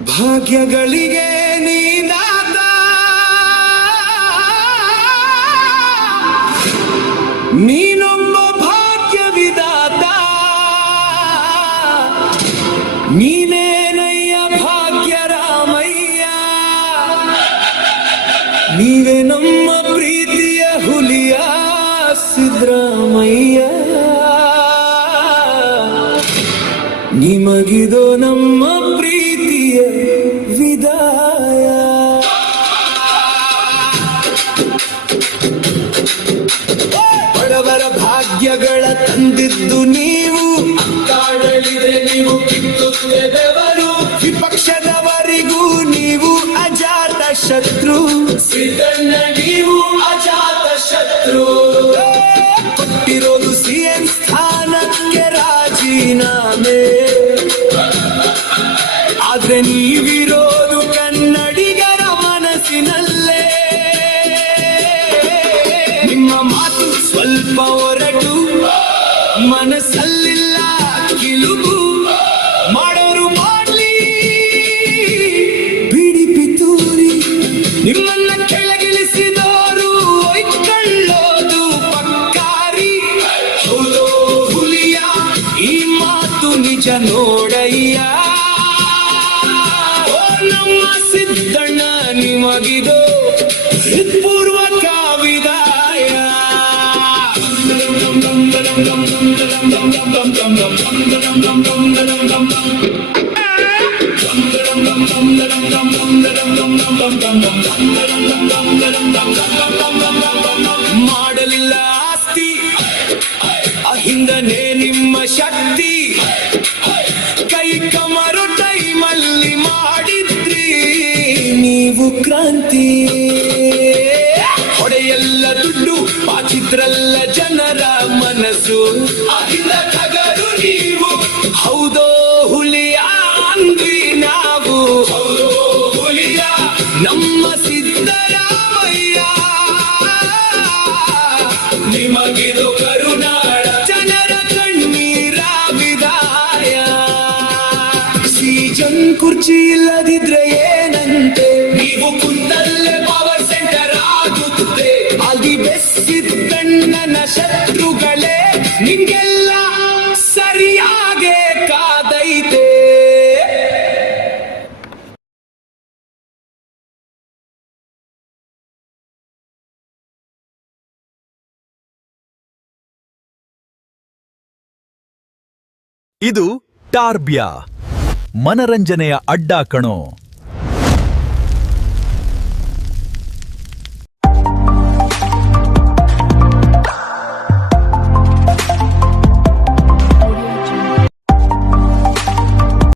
ಭಾಗ್ಯಗಳಿಗೆ ನೀನಾದ ನೀನೊಬ್ಬ ಭಾಗ್ಯ ವಿಧಾತ ನೀನೇನಯ್ಯ ಭಾಗ್ಯ ರಾಮಯ್ಯ ನೀವೇ ನಮ್ಮ ಪ್ರೀತಿಯ ಹುಲಿಯ ಸಿದ್ದರಾಮಯ್ಯ ನಿಮಗಿದೋ ನಮ್ಮ ಪ್ರೀತಿಯ ವಿದಾಯ. ಬಡವರ ಭಾಗ್ಯಗಳ ತಂದಿದ್ದು ನೀವು, ಕಾಡಳಿದೆ ನೀವು ಕಿತ್ತುತ್ತದೆವರು, ವಿಪಕ್ಷದವರಿಗೂ ನೀವು ಅಜಾತ ಶತ್ರು, ಸಿದ್ದಣ್ಣ ನೀವು ಅಜಾತ ಶತ್ರು. ಕೊಟ್ಟಿರೋದು ಸಿಎಂ ಸ್ಥಾನಕ್ಕೆ ರಾಜೀನಾಮೆ, ಆದ್ರೆ ನೀವಿರೋದು ಕನ್ನಡಿಗರ ಮನಸ್ಸಿನಲ್ಲೇ. ನಿಮ್ಮ ಮಾತು ಸ್ವಲ್ಪ ಹೊರಟು, ಮನಸ್ಸಲ್ಲಿಲ್ಲ ಕಿಲುಬು, ಮಾಡೋರು ಮಾಡ್ಲಿ ಬಿಡಿ ಪಿತೂರಿ. ನಿಮ್ಮನ್ನ ಕೆಳಗಿಳಿಸಿದವರು ಒಯ್ಕೊಳ್ಳೋದು ಪಕ್ಕಾರಿ. ಹೌದೋ ಹುಲಿಯ ಈ ಮಾತು ನಿಜ ನೋಡಯ್ಯ. ನಮ್ಮ ಸಿದ್ದಣ್ಣ ನಿಮಗಿದು ಹೃತ್ಪೂರ್ವಕ ವಿದಾಯ. ಮಾಡಲಿಲ್ಲ ಆಸ್ತಿ, ಅಹಿಂದನೇ ನಿಮ್ಮ ಶಕ್ತಿ. ಕೈ ಕಮರು ಟೈಮಲ್ಲಿ ಮಾಡಿದ್ರಿ ನೀವು ಕ್ರಾಂತಿ. ಹೊಡೆಯಲ್ಲ ದುಡ್ಡು ಬಾಚಿದ್ರಲ್ಲ ಜನರ ಮನಸ್ಸು, ಅಹಿಂದ ಟಗರು ನೀವು. ಹೌದೋ ಹುಲಿಯ ಅಂದ್ವಿ ನಾವು, ಹೌದೋ ಹುಲಿಯ ನಮ್ಮ ಸಿದ್ದರಾಮಯ್ಯ. ನಿಮಗಿದು ಕರುನಾಡ ಜನರ ಕಣ್ಣೀರ ವಿದಾಯ. ಸೀಜನ್ ಕುರ್ಚಿ ಇಲ್ಲದಿದ್ರೆ ಏನಂತೆ, ನೀವು ಕುಂತಲ್ಲೇ ಪವರ್ ಸೆಂಟರ್ ಆಗುತ್ತೆ. ಅಲ್ಲಿ ಬೆಸ್ಸಿದ್ದಣ್ಣನ ಶತ್ರುಗಳೇ ನಿಂಗೆಲ್ಲ ಸರಿಯಾಗೆ ಕಾದೈತೆ. ಇದು ಟಾರ್ಬ್ಯಾ ಮನರಂಜನೆಯ ಅಡ್ಡ ಕಣೋ.